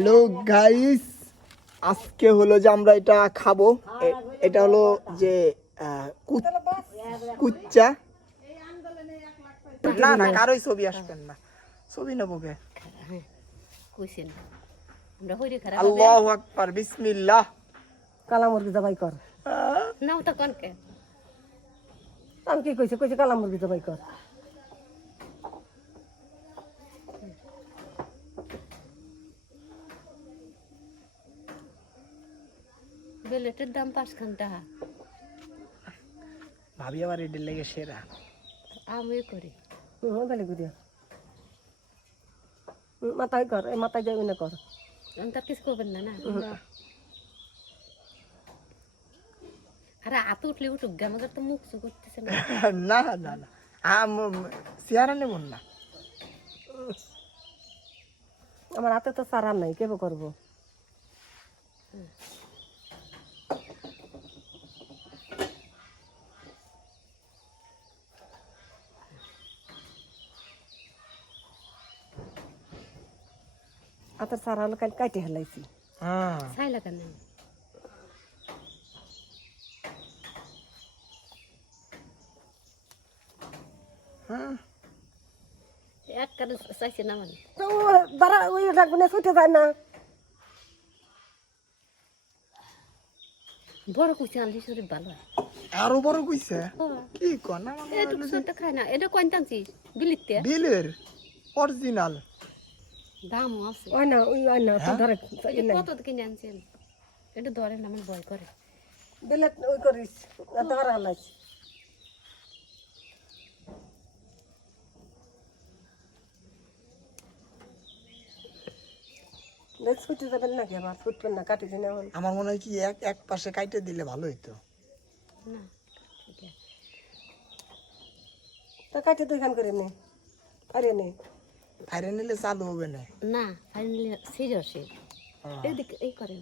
Hello guys আজকে হলো যে আমরা এটা খাব। এটা হলো যে কুচ্চা। না না কারোই ছবি আসবেন না। ছবি নেব খারাপ আল্লাহ আকবার বিসমিল্লাহ। কালা মুরগি জবাই কর। নাও তো কনকে। আমি কি কইছে? কইছে কালা মুরগি জবাই কর। বেলেটের দাম পাঁচখান টাকা। ভাবি আবার এদের লেগে সেরা। আমি করি। গুদিয়া। মাথায় কর এই মাথায় যাবি না কর। তার কিছু করবেন না না? আরে হাত উঠলে উঠুক আমাদের তো মুখ চুখ করতেছে না। না না না। আম চেহারা নেব না। আমার হাতে তো সারার নাই কেবে করব। হাতের সারা হলো কাল কাটে হেলাইছি হ্যাঁ ছাই লাগা নেই হ্যাঁ এক কারণ চাইছে না মানে তো দাঁড়া ওই রাখবে না ছুটে যায় না বড় কুচি আনলি শরীর ভালো আরও বড় কইছে কি এটুকু খায় না এটা কোন টানছিস বিলিতে বিলের অরিজিনাল দামও আছে। ওই না ওই ওই না তুই ধরে এই কত কিনে। আনছেন এটা ধরেন আমার ভয় করে। ওই করিস ধরা আমার মনে হয় কি এক এক পাশে কাইটে দিলে ভালো হইতো। না ঠিক আছে। তা কাটি দুই খান করে নে আরে নে ফাইরে নিলে চালু হবে না। না ফাইনালি সিরিয়াসে হ্যাঁ। এদিকে এই করেন।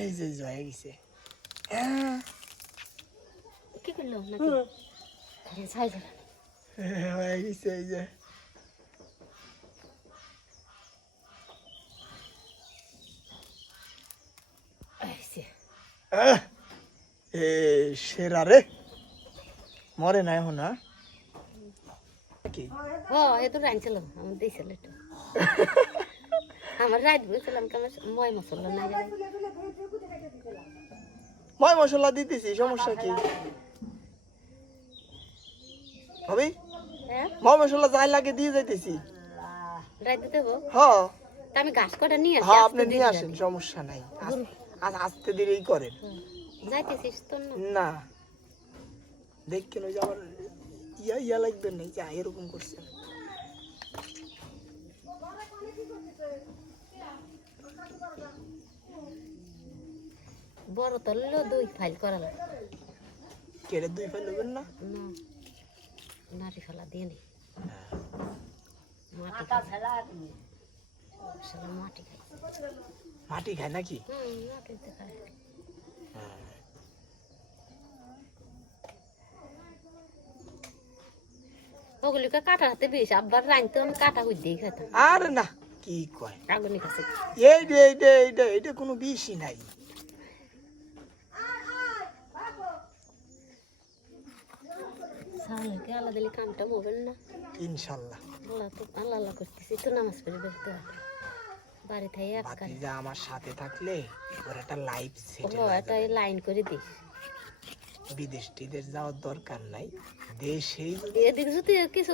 এই যে এই গেছে। হ্যাঁ, কি করল নাকি? ছাই ধরা হয়ে গেছে এই যে। সেরা রে। মরে না এখন হ্যাঁ? কি? ও এ তো রাঁধছিল আমার দিয়েছিল একটু। আমার রাত বলছিলাম কি ময় মশলা নাই। ময় মশলা দিতেছি সমস্যা কি? হবে হ্যাঁ? ময় মশলা যাই লাগে দিয়ে যাইতেছি। রাত দিতে হ্যাঁ আমি ঘাস কটা নিয়ে আসি হ্যাঁ আপনি নিয়ে। আসেন সমস্যা নাই। আস- আজ আস্তে দেরিই করেন। যাইতেছিস তো না। দেখছেন ওই যে আমার ইয়া ইয়া লাগবে না যা এরকম করছে বড় তো লো দুই ফাইল করা লাগে কেড়ে দুই ফেলবেন না? না। নারী ফেলা দিয়ে নি। মাটি ফেলা শালা মাটি খাই মাটি খায় নাকি? হুম মাটিতে খায়। ওগুলিকে কাটা হাতে বেশ আমি কাটা হই দিয়ে খেতাম। আর না কি কয়? আগুনি কাছে। এই রে এই রে এই রে এটা কোনো বিষই নাই। সালকে আল্লাহ দিলে কামটা মোবেন না। আল্লাহ তো আল্লাহ আল্লাহ করতেছি তো নামাজ পড়ে বাড়ি থেকে আমার সাথে থাকলে ওর একটা লাইফ সেট লাইন করে দিস। বিদেশ টিদেশ যাওয়ার দরকার নাই। দেশেই কিছু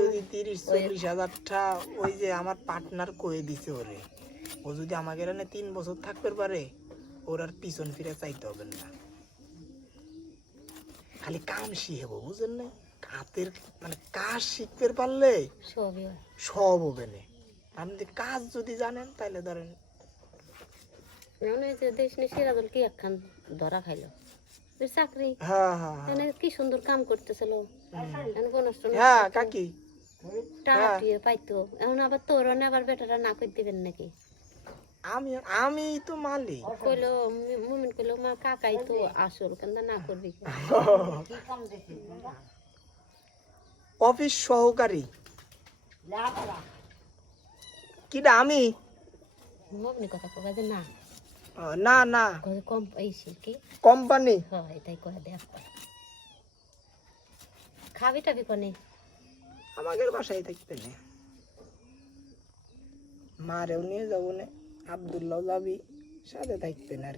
যদি তিরিশ চল্লিশ হাজারটা ওই যে আমার পার্টনার কয়ে দিছে ওরে। ও যদি আমাকে এখানে তিন বছর থাকতে পারে ওর আর পিছন ফিরে চাইতে হবে না। খালি কাম শিখেবো বুঝলেন না? হাতের মানে কাজ শিখতে পারলে সব হবে না। আপনি যদি কাজ যদি জানেন তাহলে ধরেন দেশ নিয়ে সিরাজল কি একখান ধরা খাইলো? চাকরি? হ্যাঁ হ্যাঁ হ্যাঁ। কি সুন্দর কাম করতেছিল? এখন কোন হ্যাঁ কাকি। টাকা দিয়ে পাইতো। এখন আবার তোর আবার বেটারা না করে দিবেন নাকি? আমি আমি তো মালিক। কইলো মুমিন কইলো মা কাকাই তো আসল কেন না করবি। অফিস সহকারী। কিটা আমি? মগ্নি কথা কবে যে না। না না। কম পাইছি কি? কোম্পানি হয় এটাই কয়ে দেখ খাবি টাবি কনে? আমাদের বাসায় থাকতে না। মারেও নিয়ে যাব না আবদুল্লাহ যাবি সাথে থাকতে না।